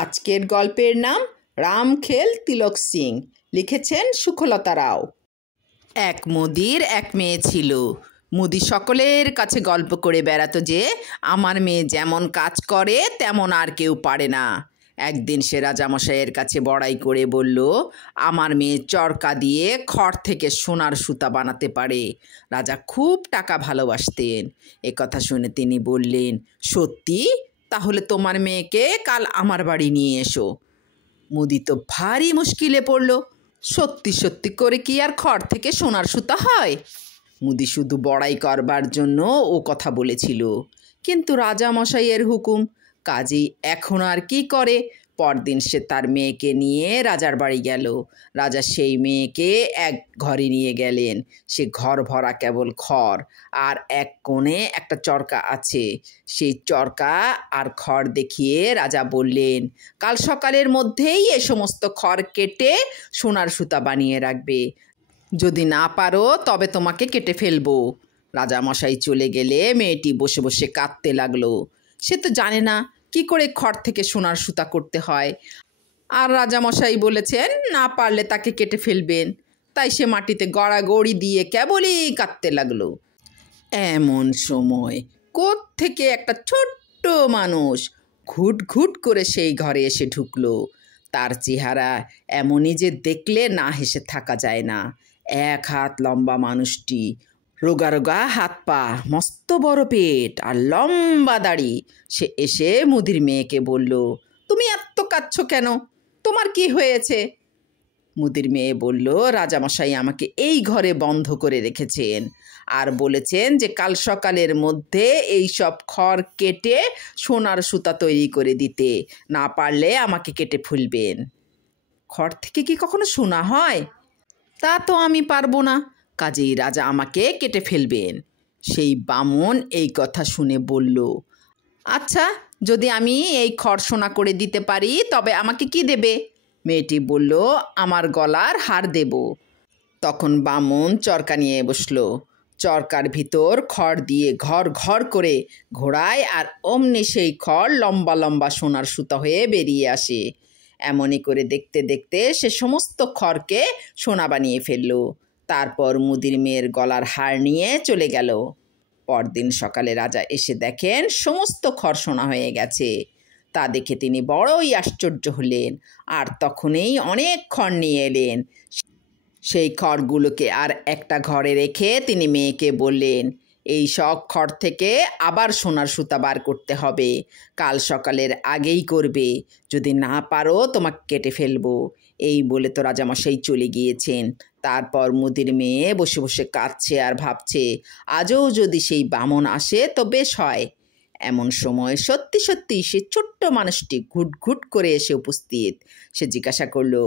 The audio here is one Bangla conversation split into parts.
আজকের গল্পের নাম রামখেল তিলক সিং, লিখেছেন সুখলতা রাও। এক মুদির এক মেয়ে ছিল। মুদি সকলের কাছে গল্প করে বেড়াতো যে আমার মেয়ে যেমন কাজ করে তেমন আর কেউ পারে না। একদিন সে রাজামশাইয়ের কাছে বড়াই করে বলল, আমার মেয়ে চরকা দিয়ে খড় থেকে সোনার সুতা বানাতে পারে। রাজা খুব টাকা ভালোবাসতেন। কথা শুনে তিনি বললেন, সত্যি? তাহলে তোমার মেয়েকে কাল আমার বাড়ি নিয়ে এসো। মুদি তো ভারী মুশকিলে পড়ল। সত্যি সত্যি করে কি আর খড় থেকে সোনার সুতা হয়? মুদি শুধু বড়াই করবার জন্য ও কথা বলেছিল, কিন্তু রাজামশাইয়ের হুকুম, কাজেই এখন আর কি করে। পরদিন সে তার মেয়েকে নিয়ে রাজার বাড়ি গেল। রাজা সেই মেয়েকে এক ঘরে নিয়ে গেলেন। সে ঘর ভরা কেবল খড়, আর এক কোণে একটা চরকা আছে। সেই চরকা আর খড় দেখিয়ে রাজা বললেন, কাল সকালের মধ্যেই এ সমস্ত খড় কেটে সোনার সুতা বানিয়ে রাখবে। যদি না পারো তবে তোমাকে কেটে ফেলবো। রাজামশাই চলে গেলে মেয়েটি বসে বসে কাঁদতে লাগলো। সে তো জানে না কি করে খড় থেকে সোনার সুতা করতে হয়, আর রাজামশাই বলেছেন না পারলে তাকে কেটে ফেলবেন। তাই সে মাটিতে গড়াগড়ি দিয়ে কেবলই কাঁদতে লাগলো। এমন সময় কোত্থেকে একটা ছোট্ট মানুষ ঘুট ঘুট করে সেই ঘরে এসে ঢুকলো। তার চেহারা এমনই যে দেখলে না হেসে থাকা যায় না। 1 হাত লম্বা মানুষটি, রোগা রোগা হাত পা, মস্ত বড় পেট আর লম্বা দাড়ি। সে এসে মুদির মেয়েকে বলল, তুমি এত কাঁদছো কেন? তোমার কি হয়েছে? মুদির মেয়ে বলল, রাজামশাই আমাকে এই ঘরে বন্ধ করে রেখেছেন আর বলেছেন যে কাল সকালের মধ্যে এই সব খড় কেটে সোনার সুতা তৈরি করে দিতে, না পারলে আমাকে কেটে ফেলবেন। খড় থেকে কি কখনো সোনা হয়? তা তো আমি পারবো না, কাজেই রাজা আমাকে কেটে ফেলবেন। সেই বামন এই কথা শুনে বলল, আচ্ছা, যদি আমি এই খড় সোনা করে দিতে পারি তবে আমাকে কি দেবে? মেয়েটি বলল, আমার গলার হার দেব। তখন বামন চরকা নিয়ে বসলো। চরকার ভিতর খড় দিয়ে ঘর ঘর করে ঘোরায়, আর অমনি সেই খড় লম্বা লম্বা সোনার সুতা হয়ে বেরিয়ে আসে। এমনই করে দেখতে দেখতে সে সমস্ত খড়কে সোনা বানিয়ে ফেলল। তারপর মুদির মেয়ের গলার হার নিয়ে চলে গেল। পরদিন সকালে রাজা এসে দেখেন সমস্ত খড় সোনা হয়ে গেছে। তা দেখে তিনি বড়ই আশ্চর্য হলেন, আর তখনই অনেক খড় নিয়ে এলেন। সেই খড়গুলোকে আর একটা ঘরে রেখে তিনি মেয়েকে বললেন, এই সব খড় থেকে আবার সোনার সুতা বার করতে হবে। কাল সকালের আগেই করবে, যদি না পারো তোমাকে কেটে ফেলবো। এই বলে তো রাজামশাই চলে গিয়েছেন। তারপর মুদির মেয়ে বসে বসে কাঁদছে আর ভাবছে, আজও যদি সেই বামন আসে তো বেশ হয়। এমন সময় সত্যি সত্যি সে ছোট্ট মানুষটি ঘুট ঘুট করে এসে উপস্থিত। সে জিজ্ঞাসা করলো,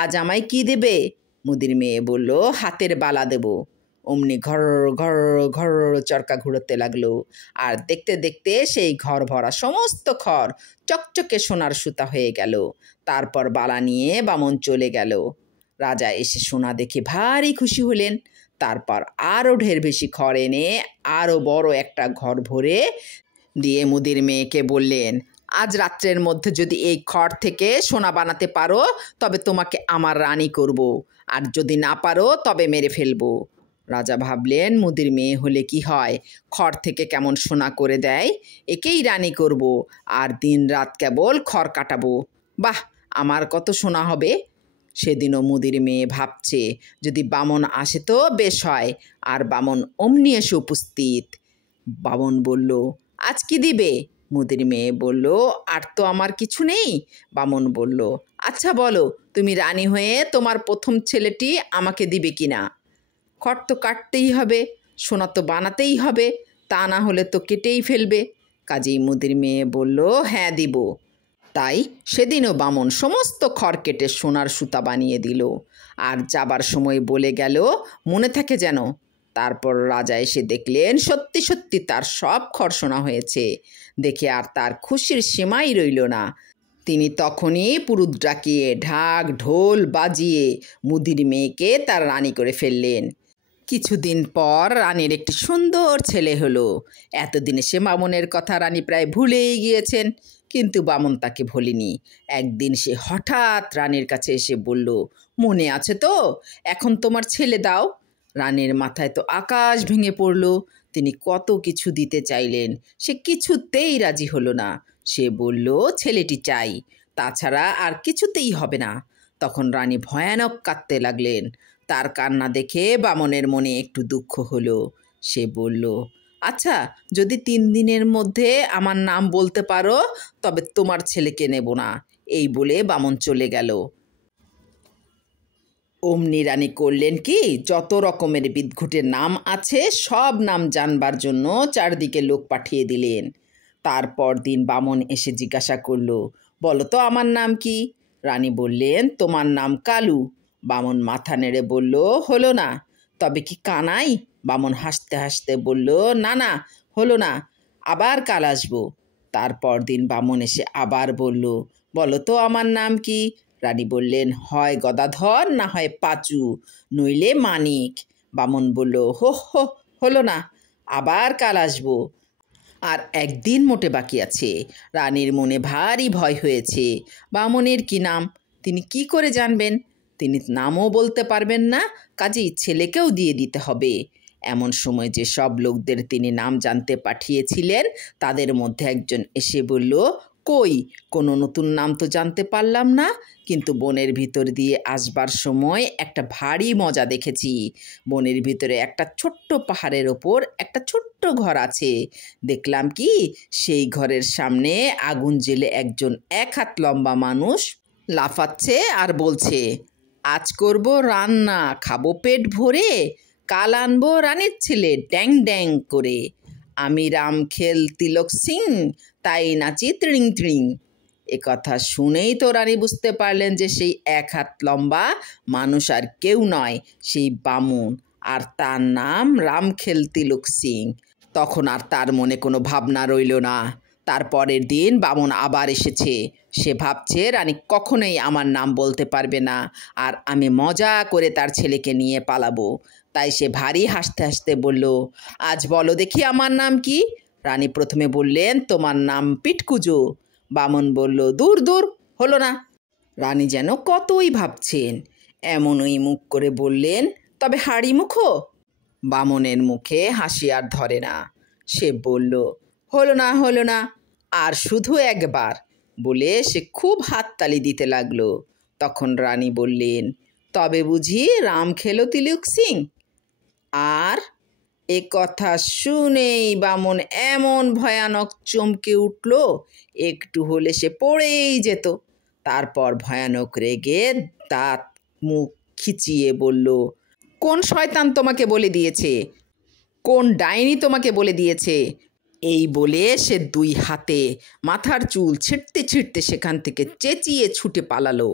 আজ আমায় কি দেবে? মুদির মেয়ে বলল, হাতের বালা দেব। অমনি ঘর ঘর ঘর চরকা ঘুরোতে লাগলো, আর দেখতে দেখতে সেই ঘর ভরা সমস্ত খড় চকচকে সোনার সুতা হয়ে গেল। তারপর বালা নিয়ে বামন চলে গেল। রাজা এসে সোনা দেখে ভারী খুশি হলেন। তারপর আরও ঢের বেশি খড় এনে আরও বড় একটা ঘর ভরে দিয়ে মুদির মেয়েকে বললেন, আজ রাত্রের মধ্যে যদি এই খড় থেকে সোনা বানাতে পারো তবে তোমাকে আমার রানী করব, আর যদি না পারো তবে মেরে ফেলবো। রাজা ভাবলেন, মুদির মেয়ে হলে কি হয়, খড় থেকে কেমন সোনা করে দেয়, একেই রানী করব, আর দিন রাত কেবল খড় কাটাবো। বাহ, আমার কত সোনা হবে। সেদিনও মুদির মেয়ে ভাবছে, যদি বামন আসে তো বেশ হয়। আর বামন অমনি এসে উপস্থিত। বামন বলল, আজ কি দিবে? মুদির মেয়ে বলল, আর তো আমার কিছু নেই। বামন বলল, আচ্ছা বলো, তুমি রানী হয়ে তোমার প্রথম ছেলেটি আমাকে দিবে কিনা? খড় তো কাটতেই হবে, সোনা তো বানাতেই হবে, তা না হলে তো কেটেই ফেলবে। কাজেই মুদির মেয়ে বলল, হ্যাঁ দিব। তাই সেদিনও বামন সমস্ত খড় কেটে সোনার সুতা বানিয়ে দিল, আর যাবার সময় বলে গেল, মনে থাকে যেন। তারপর রাজা এসে দেখলেন সত্যি সত্যি তার সব খড় সোনা হয়েছে। দেখে আর তার খুশির সীমাই রইল না। তিনি তখনই পুরুত ডাকিয়ে ঢাক ঢোল বাজিয়ে মুদির মেয়েকে তার রানী করে ফেললেন। কিছুদিন পর রানীর একটি সুন্দর ছেলে হলো। এতদিনে সে বামনের কথা রানী প্রায় ভুলেই গিয়েছেন, কিন্তু বামন তাকে ভোলেনি। একদিন সে হঠাৎ রানীর কাছে এসে বলল, মনে আছে তো, এখন তোমার ছেলে দাও। রানীর মাথায় তো আকাশ ভেঙে পড়ল। তিনি কত কিছু দিতে চাইলেন, সে কিছুতেই রাজি হলো না। সে বলল, ছেলেটি চাই, তাছাড়া আর কিছুতেই হবে না। তখন রানী ভয়ানক কাঁদতে লাগলেন। তার কান্না দেখে বামনের মনে একটু দুঃখ হলো। সে বলল, আচ্ছা, যদি 3 দিনের মধ্যে আমার নাম বলতে পারো তবে তোমার ছেলেকে নেব না। এই বলে বামন চলে গেল। অমনি রানী করলেন কি, যত রকমের বিদঘুটের নাম আছে সব নাম জানবার জন্য চারদিকে লোক পাঠিয়ে দিলেন। তারপর দিন বামন এসে জিজ্ঞাসা করল, বলো তো আমার নাম কি? রানী বললেন, তোমার নাম কালু। বামন মাথা নেড়ে বলল, হলো না। তবে কি কানাই? বামন হাসতে হাসতে বলল, না না, হলো না, আবার কাল আসবো। তারপর দিন বামন এসে আবার বলল, বলো তো আমার নাম কি? রানী বললেন, হয় গদাধর না হয় পাঁচু, নইলে মানিক। বামন বলল, হো হো, হলো না, আবার কাল আসবো। আর একদিন মোটে বাকি আছে। রানীর মনে ভারী ভয় হয়েছে। বামনের কি নাম তিনি কি করে জানবেন? তিনি নামও বলতে পারবেন না, কাজেই ছেলেকেও দিয়ে দিতে হবে। এমন সময় যে সব লোকদের তিনি নাম জানতে পাঠিয়েছিলেন তাদের মধ্যে একজন এসে বলল, কই, কোনো নতুন নাম তো জানতে পারলাম না, কিন্তু বনের ভিতর দিয়ে আসবার সময় একটা ভারী মজা দেখেছি। বনের ভিতরে একটা ছোট্ট পাহাড়ের ওপর একটা ছোট্ট ঘর আছে। দেখলাম কি, সেই ঘরের সামনে আগুন জ্বেলে একজন 1 হাত লম্বা মানুষ লাফাচ্ছে আর বলছে, আজ করব রান্না, খাবো পেট ভরে, কাল আনবো রানীর ছেলে ড্যাং ড্যাং করে। আমি রামখেল তিলক সিং, তাই নাচি ত্রিং ত্রিং। কথা শুনেই তো রানী বুঝতে পারলেন যে সেই 1 হাত লম্বা মানুষ আর কেউ নয়, সেই বামুন, আর তার নাম রামখেল তিলক সিং। তখন আর তার মনে কোনো ভাবনা রইল না। তারপরের দিন বামন আবার এসেছে। সে ভাবছে রানী কখনোই আমার নাম বলতে পারবে না, আর আমি মজা করে তার ছেলেকে নিয়ে পালাবো। তাই সে ভারী হাসতে হাসতে বলল, আজ বলো দেখি আমার নাম কি? রানী প্রথমে বললেন, তোমার নাম পিটকুজো। বামন বলল, দূর দূর, হলো না। রানী যেন কতই ভাবছেন, এমনই মুখ করে বললেন, তবে হাড়ি মুখো। বামনের মুখে হাসি আর ধরে না। সে বলল, হলো না, হলো না, আর শুধু একবার, বলে সে খুব হাততালি দিতে লাগলো। তখন রানী বললেন, তবে বুঝি রামখেল তিলক সিং? আর কথা শুনেই বামন এমন ভয়ানক চমকে উঠল, একটু হলে সে পড়েই যেত। তারপর ভয়ানক রেগে দাঁত মুখ খিচিয়ে বলল, কোন শয়তান তোমাকে বলে দিয়েছে? কোন ডাইনি তোমাকে বলে দিয়েছে? এই বলে সে 2 হাতে মাথার চুল ছিঁড়তে ছিঁড়তে সেখান থেকে চেঁচিয়ে ছুটে পালালো।